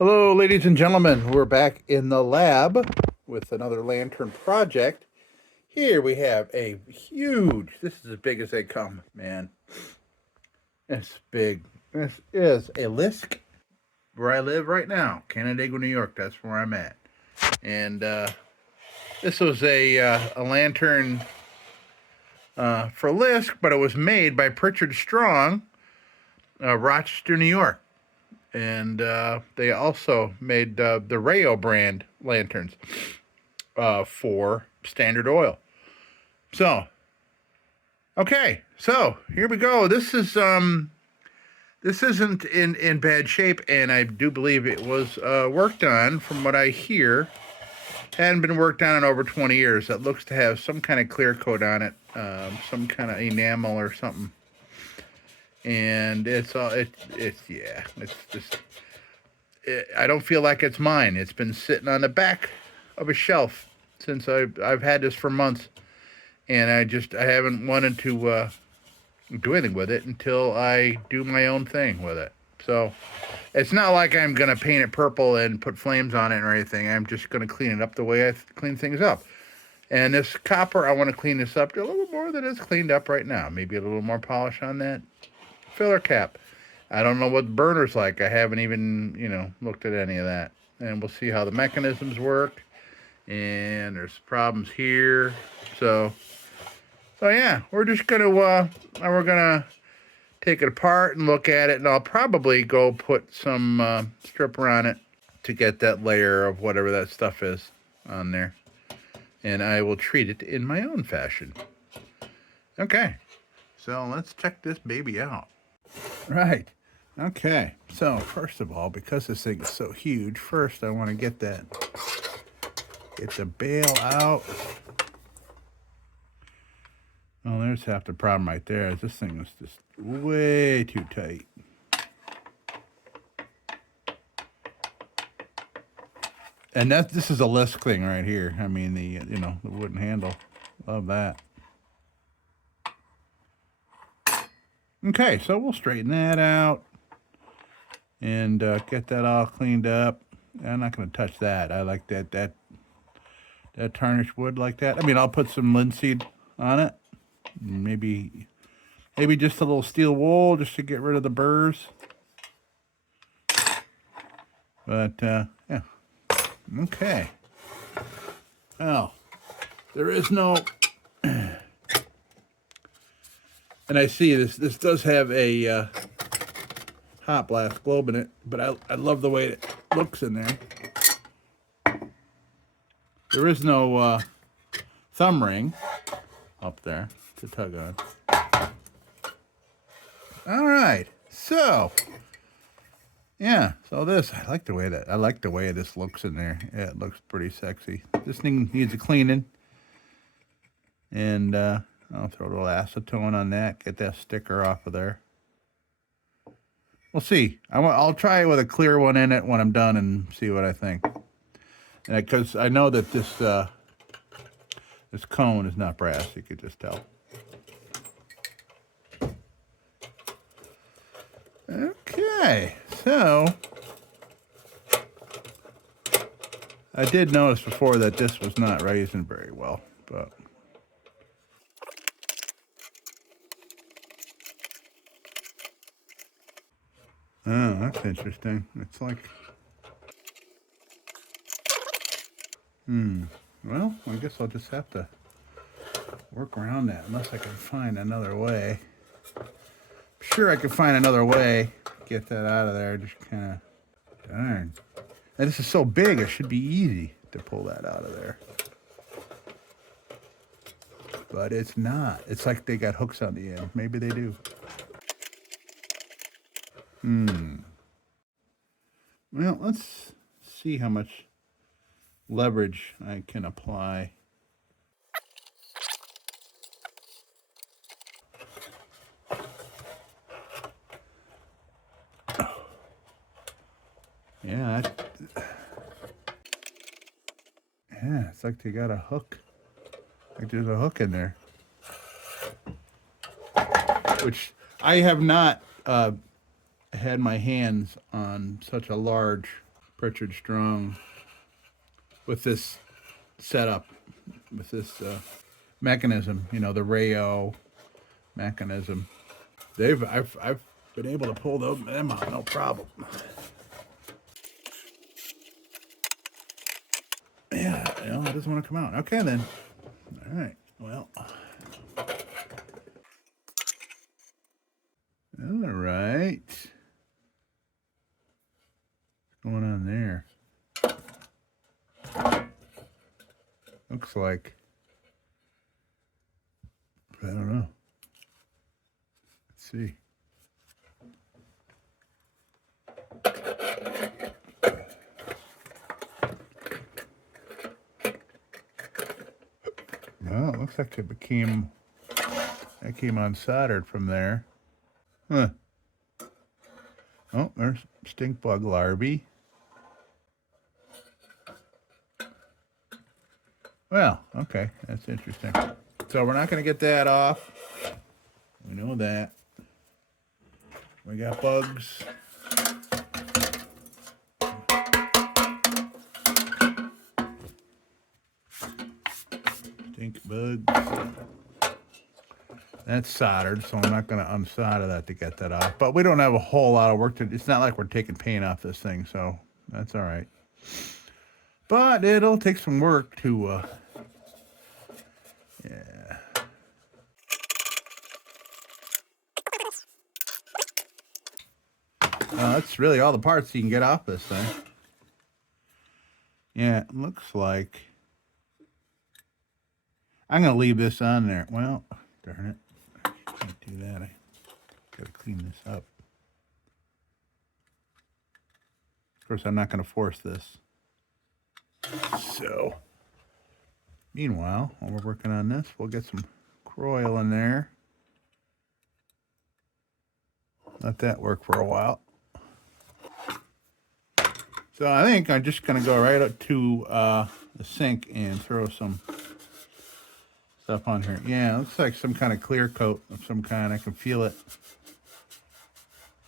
Hello, ladies and gentlemen. We're back in the lab with another lantern project. Here we have a huge, this is as big as they come, man. It's big. This is a LISK where I live right now, Canandaigua, New York. That's where I'm at. And this was a lantern for LISK, but it was made by Pritchard Strong, Rochester, New York. And they also made the Rayo brand lanterns for Standard Oil. So, okay, so here we go. This isn't in bad shape, and I do believe it was worked on. From what I hear, hadn't been worked on in over 20 years. It looks to have some kind of clear coat on it, some kind of enamel or something. And it's just. I don't feel like it's mine. It's been sitting on the back of a shelf since I've had this for months, and I haven't wanted to do anything with it until I do my own thing with it. So it's not like I'm gonna paint it purple and put flames on it or anything. I'm just gonna clean it up the way I clean things up. And this copper, I want to clean this up a little more than it's cleaned up right now. Maybe a little more polish on that filler cap. I don't know what the burner's like. I haven't even, looked at any of that. And we'll see how the mechanisms work. And there's problems here. So yeah, we're just gonna take it apart and look at it, and I'll probably go put some stripper on it to get that layer of whatever that stuff is on there. And I will treat it in my own fashion. Okay, so let's check this baby out. Right. Okay, so first of all, because this thing is so huge, first I want to get the bail out. Well, there's half the problem right there. This thing is just way too tight. And this is a LISK thing right here. I mean, the wooden handle. Love that. Okay, so we'll straighten that out and get that all cleaned up. I'm not going to touch that. I like that tarnished wood like that. I mean, I'll put some linseed on it. Maybe just a little steel wool just to get rid of the burrs. But yeah. Okay. Well, there is no. And I see this does have a hot blast globe in it, but I love the way it looks in there. There is no thumb ring up there to tug on. All right, so yeah, so I like the way this looks in there. Yeah, it looks pretty sexy. This thing needs a cleaning, and I'll throw a little acetone on that, get that sticker off of there. We'll see. I'll try it with a clear one in it when I'm done and see what I think. And because I know that this cone is not brass, you could just tell. Okay, so I did notice before that this was not raising very well, but oh, that's interesting. It's like, well, I guess I'll just have to work around that unless I can find another way. Sure, I can find another way. Get that out of there. Just kind of, darn. And this is so big, it should be easy to pull that out of there. But it's not. It's like they got hooks on the end. Maybe they do. Well, let's see how much leverage I can apply. Yeah, it's like they got a hook. Like there's a hook in there. Which I have not had my hands on such a large Pritchard Strong with this setup, with this mechanism, you know, the Rayo mechanism. I've been able to pull them out no problem. Yeah, you know, it doesn't want to come out. Okay then. All right. Well. All right. What's going on there? Looks like, I don't know. Let's see. Well, it looks like it came unsoldered from there. Huh. Oh, there's stink bug larvae. Well, okay, that's interesting. So we're not going to get that off. We know that. We got bugs. Stink bugs. That's soldered, so I'm not going to unsolder that to get that off. But we don't have a whole lot of work to do. It's not like we're taking paint off this thing, so that's all right. But it'll take some work to, yeah. That's really all the parts you can get off this thing. Yeah, it looks like I'm going to leave this on there. Well, darn it. Can't do that. I got to clean this up. Of course, I'm not going to force this. So, meanwhile, while we're working on this, we'll get some Croil in there. Let that work for a while. So I think I'm just going to go right up to the sink and throw some stuff on here. Yeah, it looks like some kind of clear coat of some kind. I can feel it.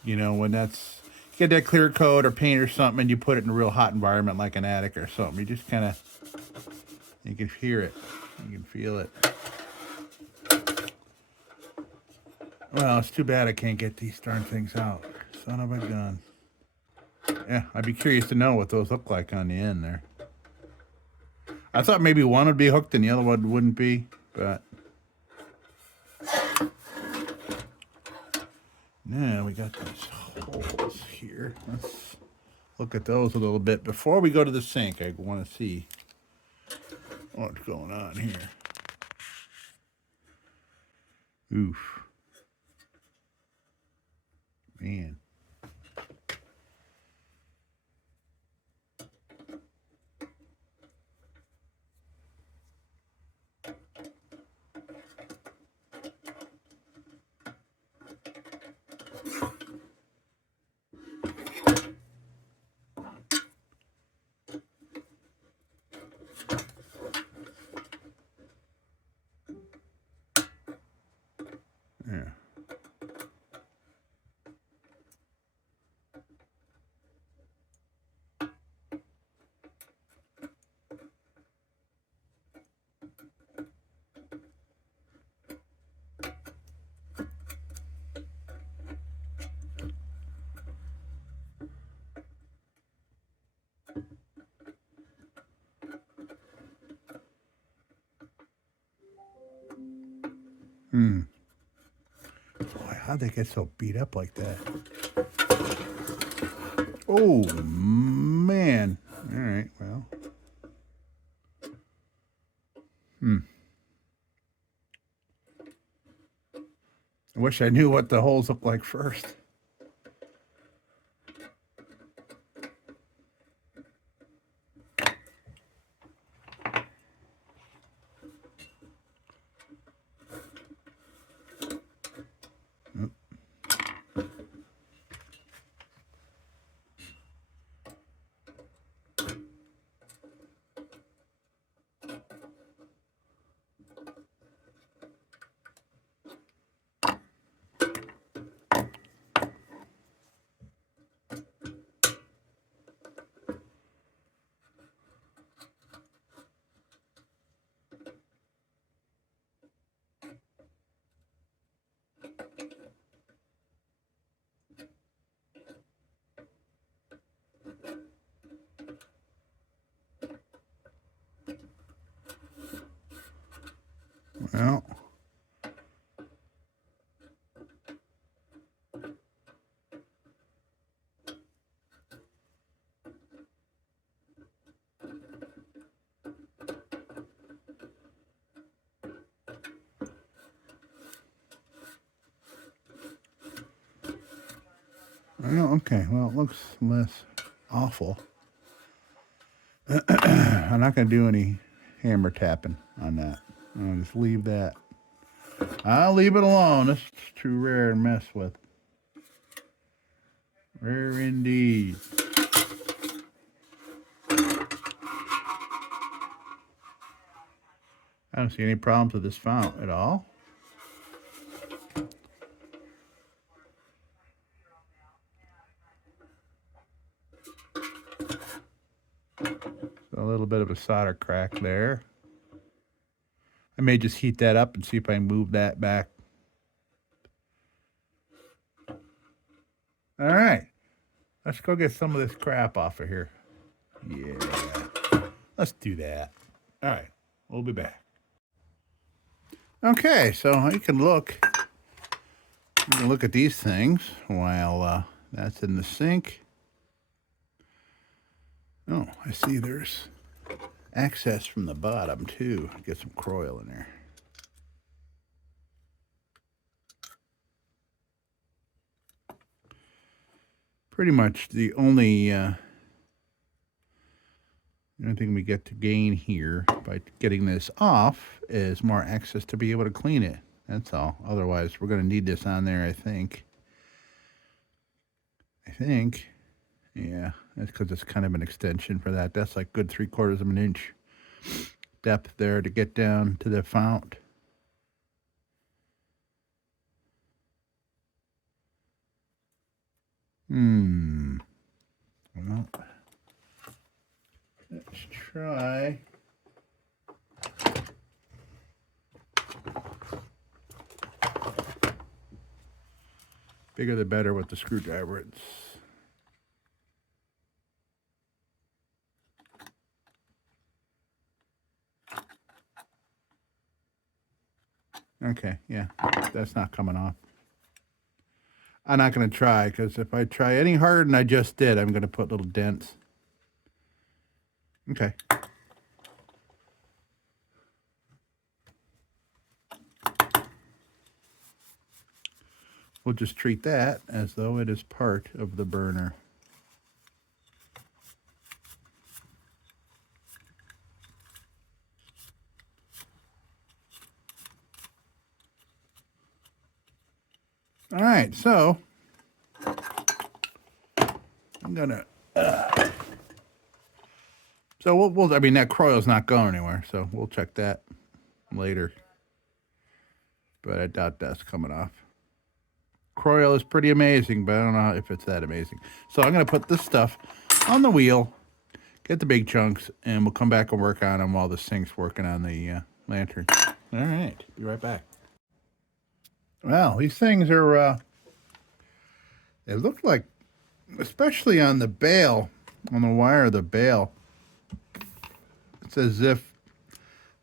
You know, when that's, you get that clear coat or paint or something and you put it in a real hot environment like an attic or something. You just kind of, you can hear it. You can feel it. Well, it's too bad I can't get these darn things out. Son of a gun. Yeah, I'd be curious to know what those look like on the end there. I thought maybe one would be hooked and the other one wouldn't be, but now we got these holes here. Let's look at those a little bit. Before we go to the sink, I want to see what's going on here. Oof. Man. Yeah. Boy, how'd they get so beat up like that? Oh, man. All right, well. I wish I knew what the holes look like first. Well, okay. Well, it looks less awful. I'm not going to do any hammer tapping on that. I'll just leave that. I'll leave it alone. It's too rare to mess with. Rare indeed. I don't see any problems with this fount at all. A little bit of a solder crack there. I may just heat that up and see if I can move that back. All right. Let's go get some of this crap off of here. Yeah. Let's do that. All right. We'll be back. Okay, so you can look at these things while that's in the sink. Oh, I see there's access from the bottom too. Get some Croil in there. Pretty much the only thing we get to gain here by getting this off is more access to be able to clean it. That's all. Otherwise, we're going to need this on there, I think. Yeah, that's because it's kind of an extension for that. That's like good 3/4 of an inch depth there to get down to the fount. Well, let's try. Bigger the better with the screwdriver. Okay, yeah, that's not coming off. I'm not going to try, because if I try any harder than I just did, I'm going to put little dents. Okay. We'll just treat that as though it is part of the burner. All right, so I'm gonna. I mean, that Croil's not going anywhere, so we'll check that later. But I doubt that's coming off. Croil is pretty amazing, but I don't know if it's that amazing. So I'm gonna put this stuff on the wheel, get the big chunks, and we'll come back and work on them while the sink's working on the lantern. All right, be right back. Well, these things are, they look like, especially on the bail, on the wire of the bail, it's as if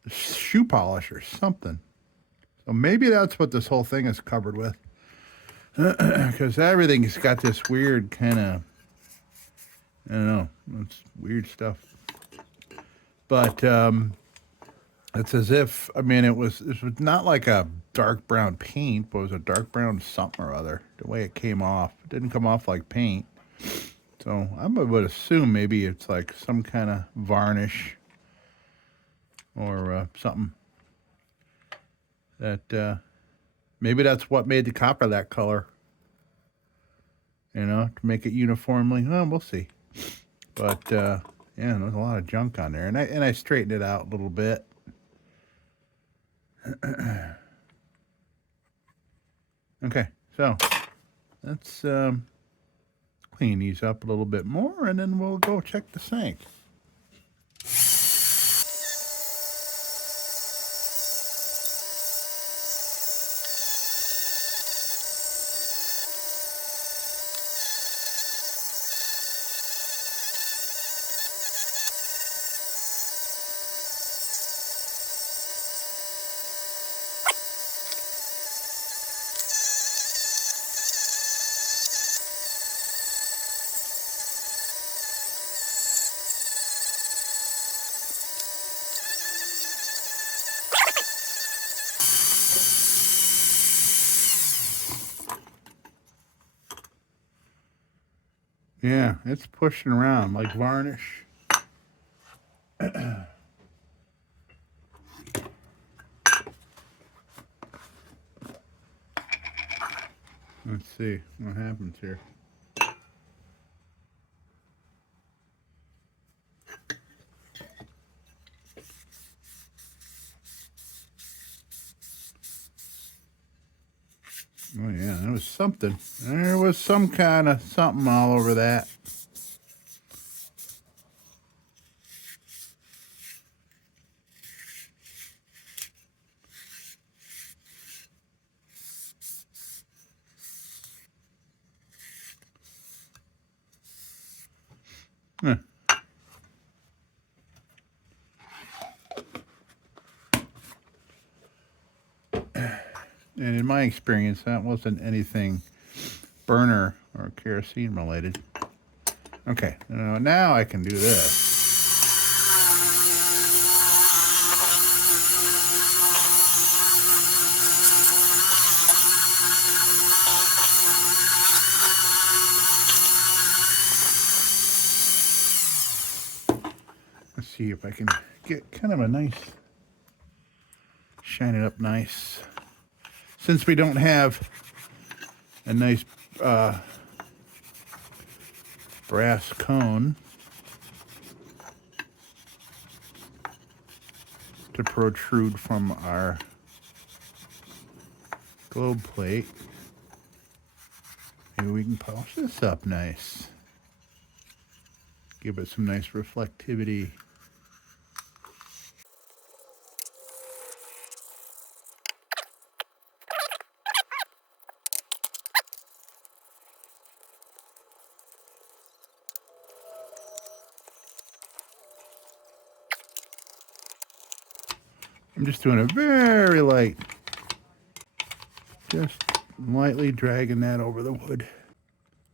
shoe polish or something. So maybe that's what this whole thing is covered with. Because everything's got this weird kind of, I don't know, it's weird stuff. But it's as if, I mean, it was not like a dark brown paint, but it was a dark brown something or other, the way it came off. It didn't come off like paint. So I would assume maybe it's like some kind of varnish or something. That maybe that's what made the copper that color. You know, to make it uniformly. Well, we'll see. But yeah, there's a lot of junk on there, and I straightened it out a little bit. Okay, so let's clean these up a little bit more, and then we'll go check the sink. Yeah, it's pushing around like varnish. Let's see what happens here. Oh yeah, there was something. There was some kind of something all over that. Huh. And in my experience, that wasn't anything burner or kerosene related. Okay, now I can do this. Let's see if I can get kind of a nice, shine it up nice. Since we don't have a nice brass cone to protrude from our globe plate, maybe we can polish this up nice. Give it some nice reflectivity. I'm just doing a very light, just lightly dragging that over the wood.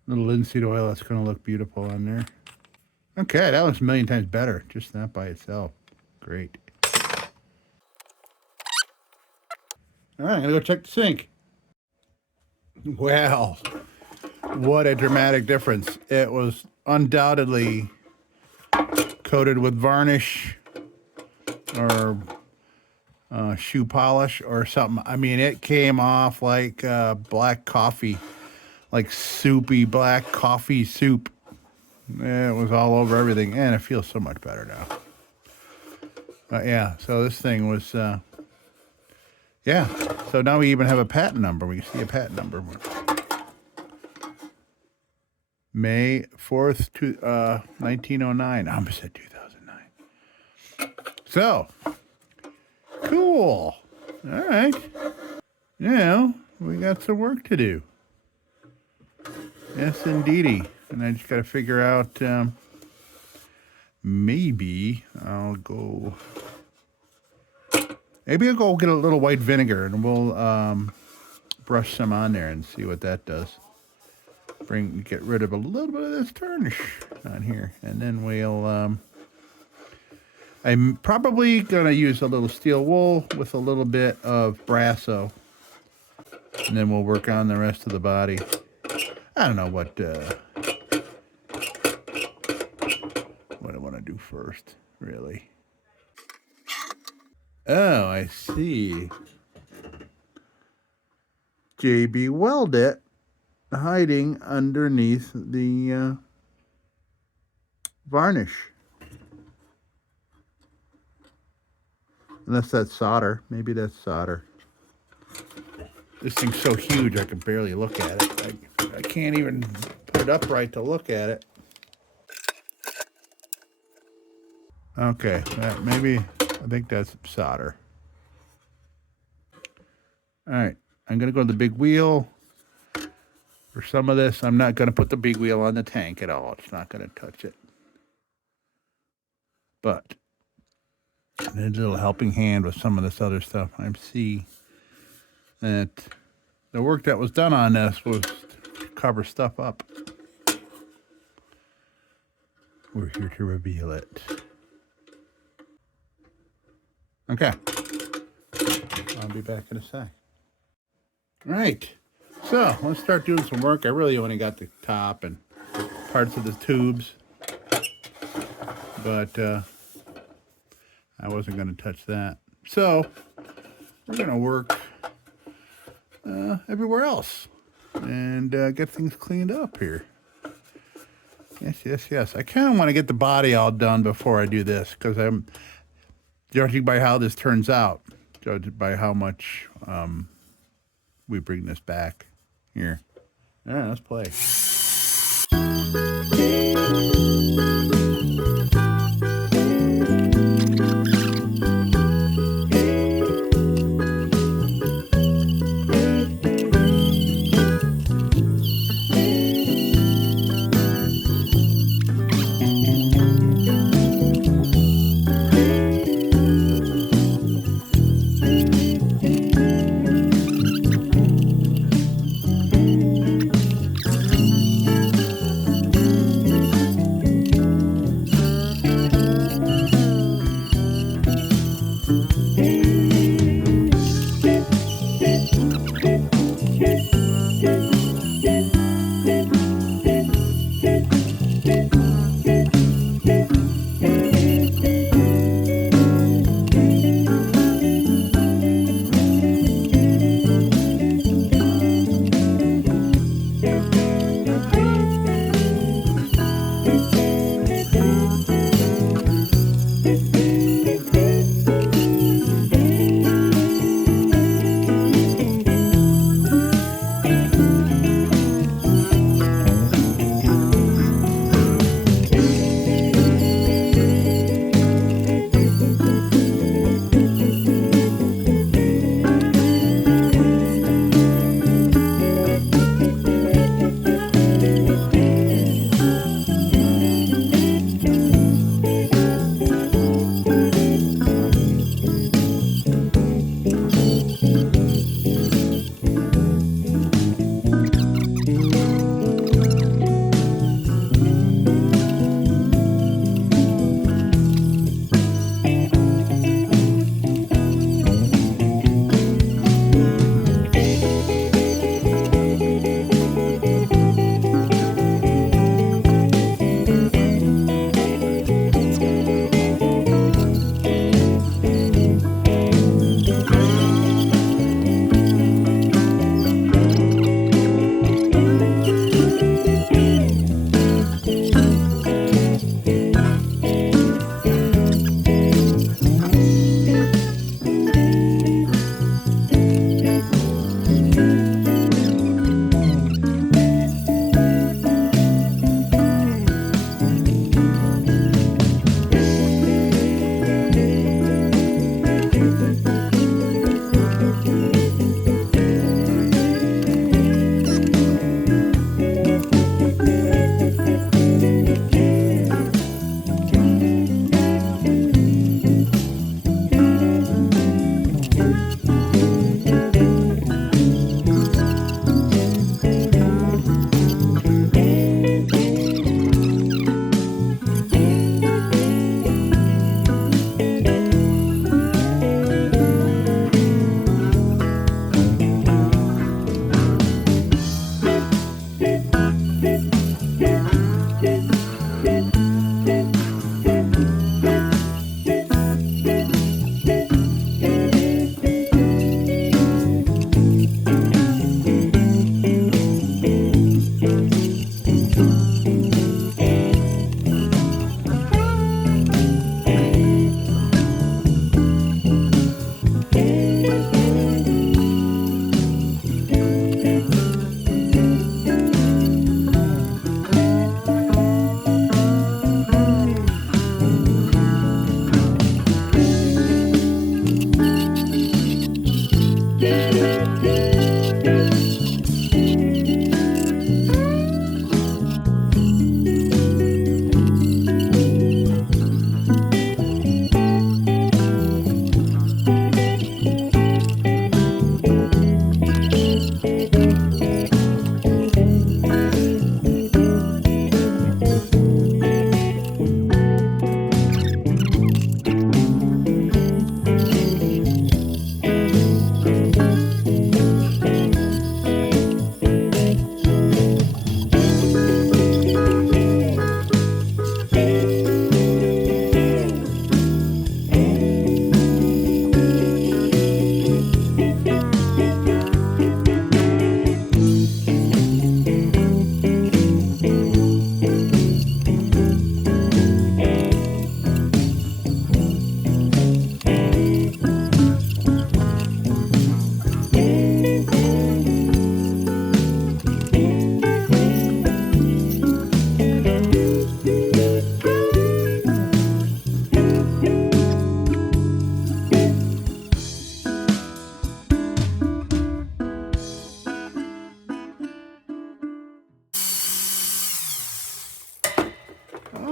A little linseed oil, that's going to look beautiful on there. Okay, that looks a million times better, just that by itself. Great. All right, I'm going to go check the sink. Well, what a dramatic difference. It was undoubtedly coated with varnish or shoe polish or something. I mean, it came off like black coffee, like soupy black coffee soup. It was all over everything, and it feels so much better now. Yeah, so this thing was, yeah. So now we even have a patent number. We see a patent number. May 4th, 1909. I almost said 2009. So, cool. All right. Now, we got some work to do. Yes, indeedy. And I just got to figure out, maybe I'll go get a little white vinegar and we'll brush some on there and see what that does. Get rid of a little bit of this tarnish on here. And then we'll, I'm probably going to use a little steel wool with a little bit of Brasso. And then we'll work on the rest of the body. I don't know what I want to do first, really. Oh, I see. JB Weldit hiding underneath the varnish. Unless that's solder. Maybe that's solder. This thing's so huge I can barely look at it. I can't even put it upright to look at it. Okay, I think that's solder. All right, I'm going to go to the big wheel. For some of this, I'm not going to put the big wheel on the tank at all. It's not going to touch it. But I need a little helping hand with some of this other stuff. I see that the work that was done on this was to cover stuff up. We're here to reveal it. Okay. I'll be back in a sec. All right. So let's start doing some work. I really only got the top and parts of the tubes, but I wasn't going to touch that. So we're going to work everywhere else and get things cleaned up here. Yes. I kind of want to get the body all done before I do this, because I'm judging by how this turns out, judging by how much we bring this back here. All right, let's play.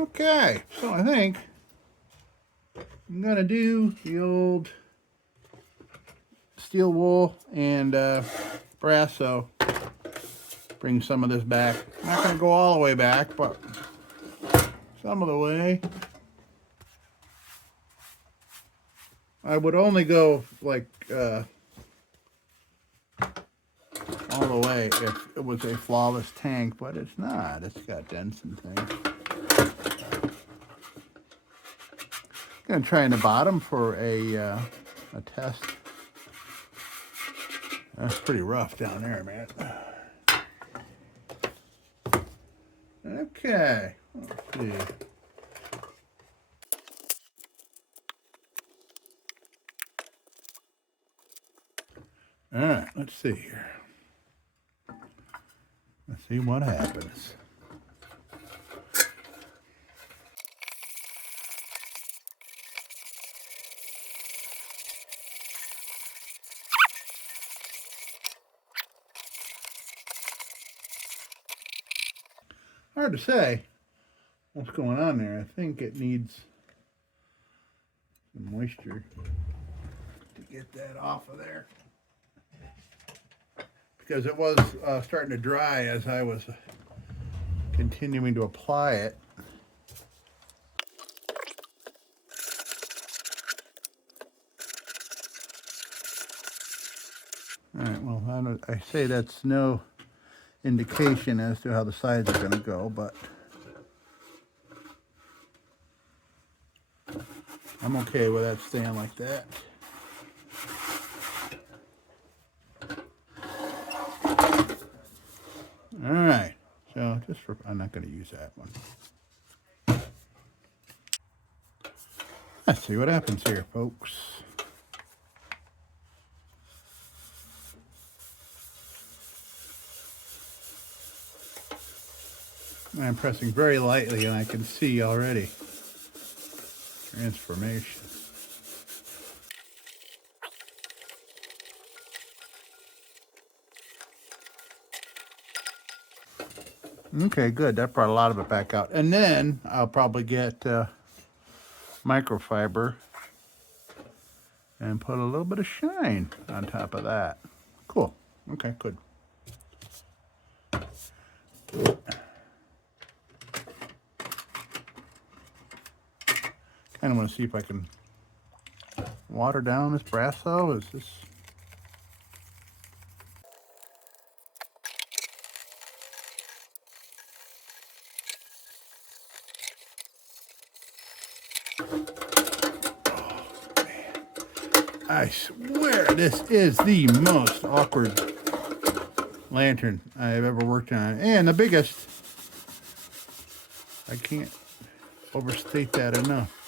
Okay, so I think I'm gonna do the old steel wool and brass, so bring some of this back. I'm not gonna go all the way back, but some of the way. I would only go like all the way if it was a flawless tank, but it's not. It's got dents and things. I'm gonna try in the bottom for a test. That's pretty rough down there, man. Okay, let's see. All right, let's see here. Let's see what happens. Hard to say what's going on there. I think it needs some moisture to get that off of there, because it was starting to dry as I was continuing to apply it. All right, well, I say that's no indication as to how the sides are going to go, but I'm okay with that staying like that. All right, so just for, I'm not going to use that one. Let's see what happens here, folks. I'm pressing very lightly and I can see already transformation. Okay, good. That brought a lot of it back out. And then I'll probably get microfiber and put a little bit of shine on top of that. Cool. Okay, good. Kind of want to see if I can water down this brass though. Is this... I swear this is the most awkward lantern I've ever worked on, and the biggest. I can't overstate that enough.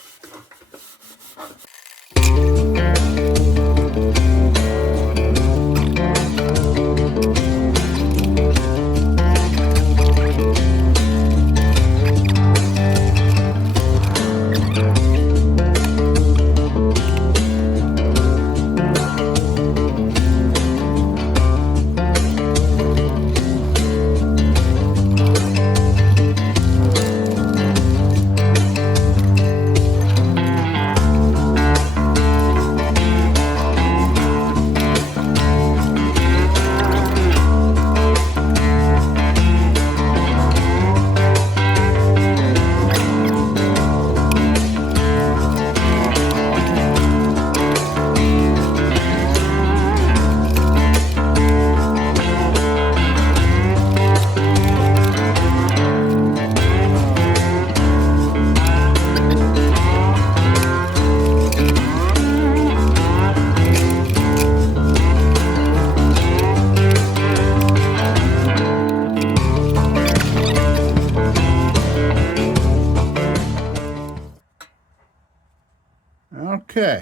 Okay,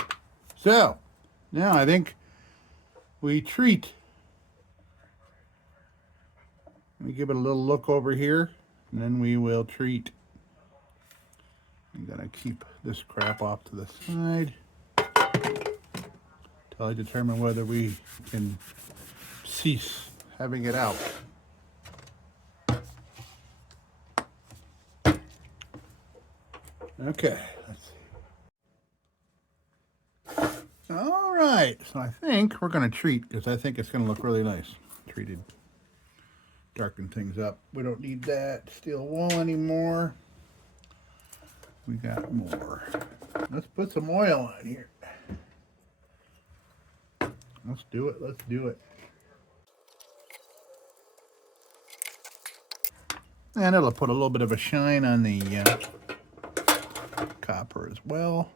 so now I think we treat. Let me give it a little look over here, and then we will treat. I'm gonna keep this crap off to the side till I determine whether we can cease having it out. Okay, let's see. All right, so I think we're going to treat, because I think it's going to look really nice. Treated. Darken things up. We don't need that steel wool anymore. We got more. Let's put some oil on here. Let's do it. Let's do it. And it'll put a little bit of a shine on the copper as well.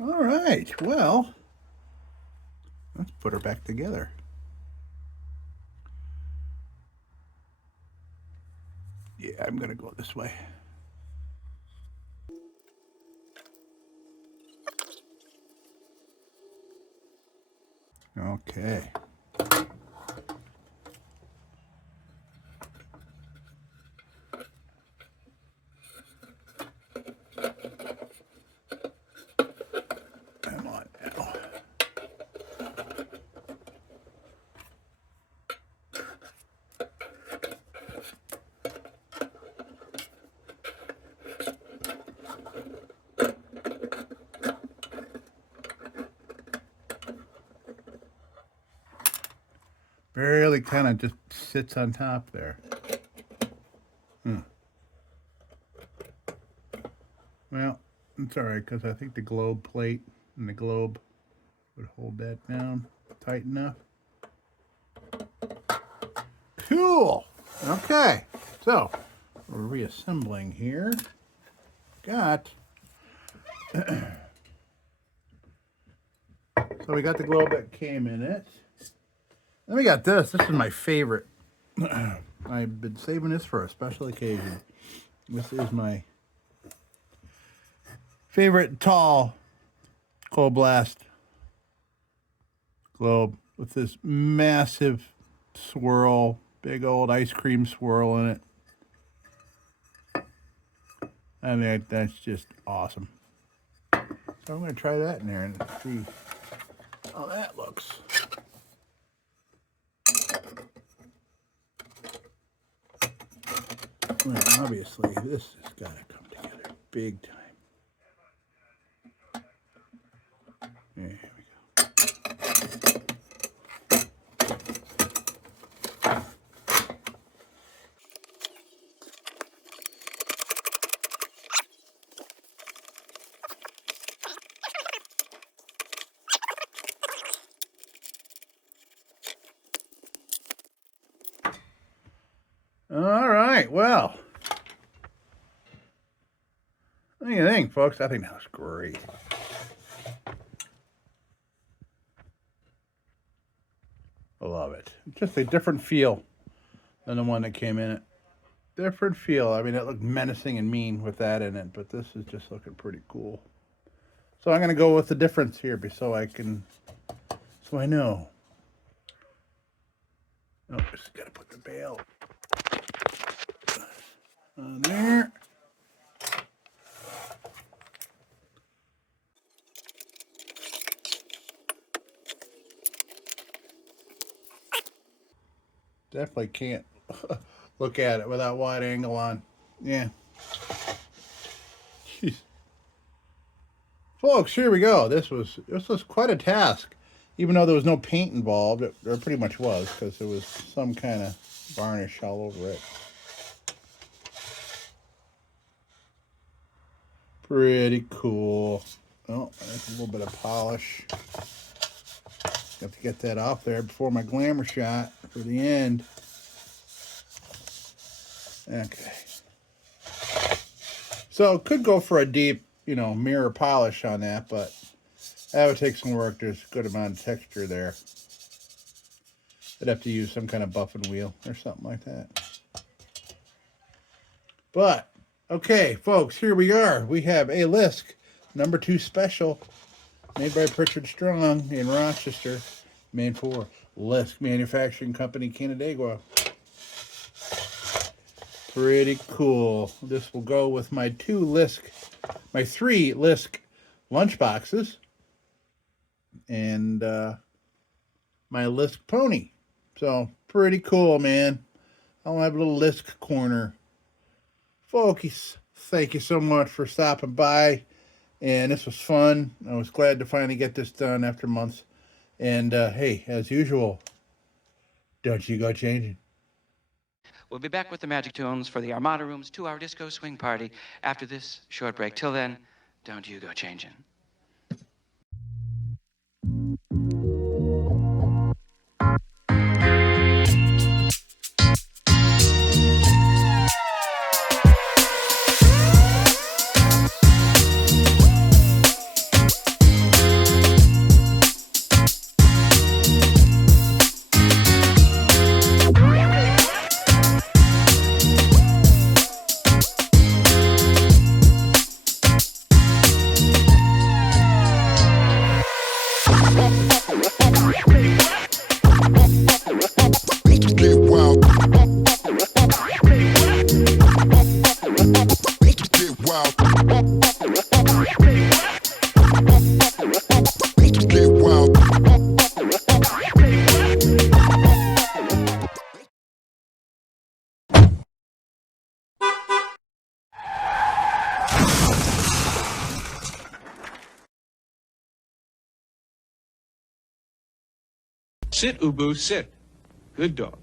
All right, well, let's put her back together. Yeah, I'm gonna go this way. Okay. Come on now. Barely kind of just sits on top there. Well, it's all right because I think the globe plate and the globe would hold that down tight enough. Cool. Okay, so we're reassembling here. Got so we got the globe that came in it. Then we got this. This is my favorite. I've been saving this for a special occasion. This is my favorite tall cold blast globe with this massive swirl, big old ice cream swirl in it. I mean, that's just awesome. So I'm going to try that in there and see how that looks. Well, obviously, this has got to come together big time. There we go. All right, well, what do you think, folks? I think that was great. I love it. Just a different feel than the one that came in it. Different feel. I mean, it looked menacing and mean with that in it, but this is just looking pretty cool. So I'm going to go with the difference here so I know. Oh, just got to put the bail on there. Definitely can't look at it without wide angle on. Yeah. Jeez. Folks, here we go. This was quite a task. Even though there was no paint involved, there pretty much was, because there was some kind of varnish all over it. Pretty cool. Oh, there's a little bit of polish. Got to get that off there before my glamour shot for the end. Okay. So could go for a deep, mirror polish on that, but that would take some work. There's a good amount of texture there. I'd have to use some kind of buffing wheel or something like that. But, okay, folks, here we are. We have a LISK number 2 special made by Pritchard Strong in Rochester, made for LISK Manufacturing Company, Canandaigua. Pretty cool. This will go with my 3 LISK lunch boxes and my LISK pony. So pretty cool, man. I'll have a little LISK corner. Folks, thank you so much for stopping by. And this was fun. I was glad to finally get this done after months. And hey, as usual, don't you go changing. We'll be back with the Magic Tunes for the Armada Room's 2-hour disco swing party after this short break. Till then, don't you go changing. Sit, Ubu, sit. Good dog.